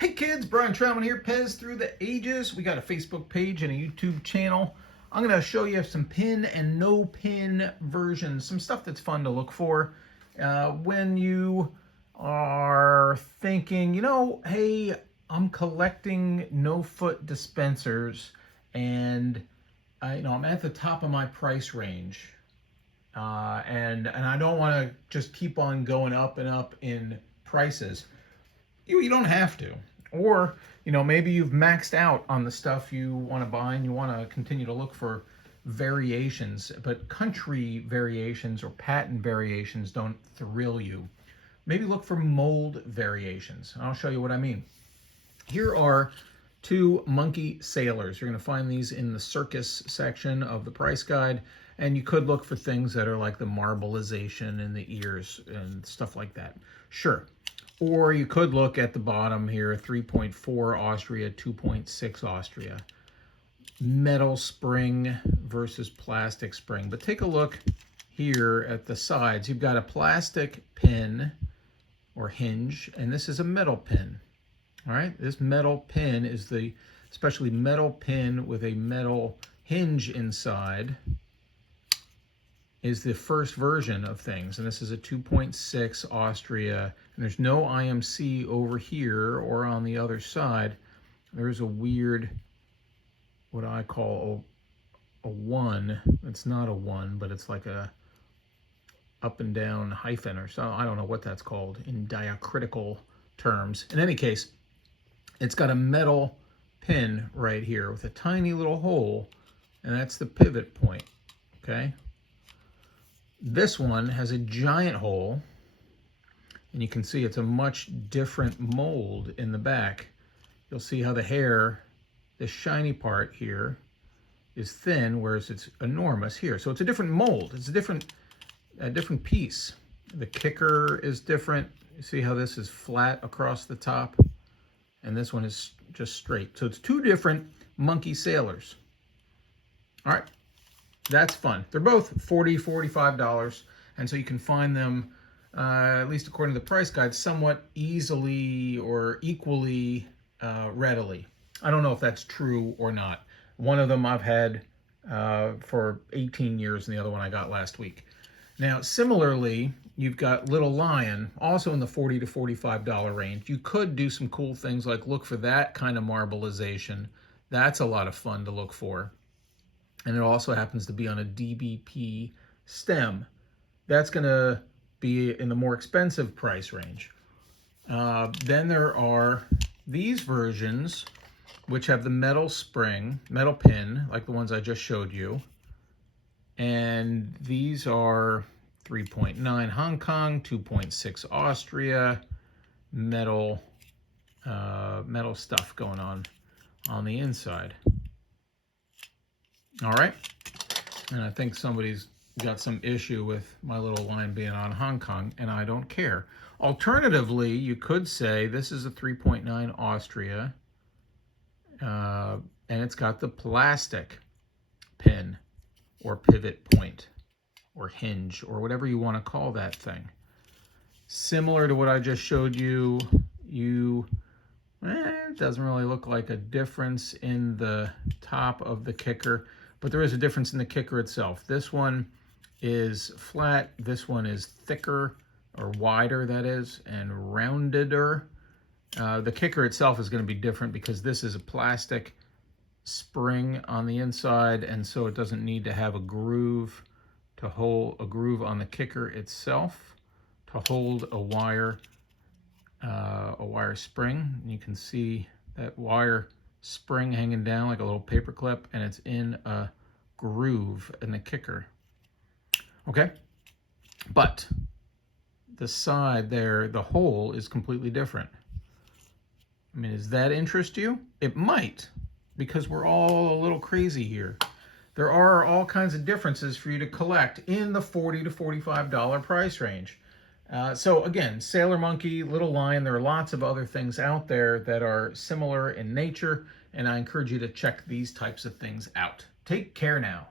Hey kids, Brian Troutman here, PEZ through the ages. We got a Facebook page and a YouTube channel. I'm going to show you some pin and no pin versions, some stuff that's fun to look for when you are thinking, hey, I'm collecting no-foot dispensers and I'm at the top of my price range. And I don't want to just keep on going up and up in prices. You don't have to. Or, maybe you've maxed out on the stuff you want to buy and you want to continue to look for variations, but country variations or patent variations don't thrill you. Maybe look for mold variations. I'll show you what I mean. Here are two monkey sailors. You're going to find these in the circus section of the price guide, and you could look for things that are like the marbleization in the ears and stuff like that. Sure. Or you could look at the bottom here, 3.4 Austria, 2.6 Austria. Metal spring versus plastic spring. But take a look here at the sides. You've got a plastic pin or hinge, and this is a metal pin. All right, this metal pin is the especially metal pin with a metal hinge inside is the first version of things, and this is a 2.6 Austria, and there's no IMC over here or on the other side. There's a weird, what I call a 1. It's not a 1, but it's like a up and down hyphen or so. I don't know what that's called in diacritical terms. In any case, it's got a metal pin right here with a tiny little hole, and that's the pivot point, okay? This one has a giant hole, and you can see it's a much different mold in the back. You'll see how the hair, the shiny part here, is thin, whereas it's enormous here. So it's a different mold. It's a different piece. The kicker is different. You see how this is flat across the top, and this one is just straight. So it's two different monkey sailors. All right. That's fun. They're both $40, $45, and so you can find them, at least according to the price guide, somewhat easily or equally readily. I don't know if that's true or not. One of them I've had for 18 years, and the other one I got last week. Now, similarly, you've got Little Lion, also in the $40 to $45 range. You could do some cool things like look for that kind of marbleization. That's a lot of fun to look for. And it also happens to be on a DBP stem. That's going to be in the more expensive price range. Then there are these versions, which have the metal spring, metal pin, like the ones I just showed you. And these are 3.9 Hong Kong, 2.6 Austria, metal stuff going on the inside. All right, and I think somebody's got some issue with my little line being on Hong Kong, and I don't care. Alternatively, you could say this is a 3.9 Austria, and it's got the plastic pin or pivot point or hinge or whatever you want to call that thing. Similar to what I just showed you, it doesn't really look like a difference in the top of the kicker, but there is a difference in the kicker itself. This one is flat, this one is thicker or wider, that is, and roundeder. The kicker itself is going to be different because this is a plastic spring on the inside, and so it doesn't need to have a groove to hold a groove on the kicker itself to hold a wire spring. You can see that wire spring hanging down like a little paper clip, and it's in a groove in the kicker. Okay, but the side there, the hole is completely different. I mean, does that interest you? It might, because we're all a little crazy here. There are all kinds of differences for you to collect in the $40 to $45 price range. So again, Sailor Monkey, Little Lion, there are lots of other things out there that are similar in nature, and I encourage you to check these types of things out. Take care now.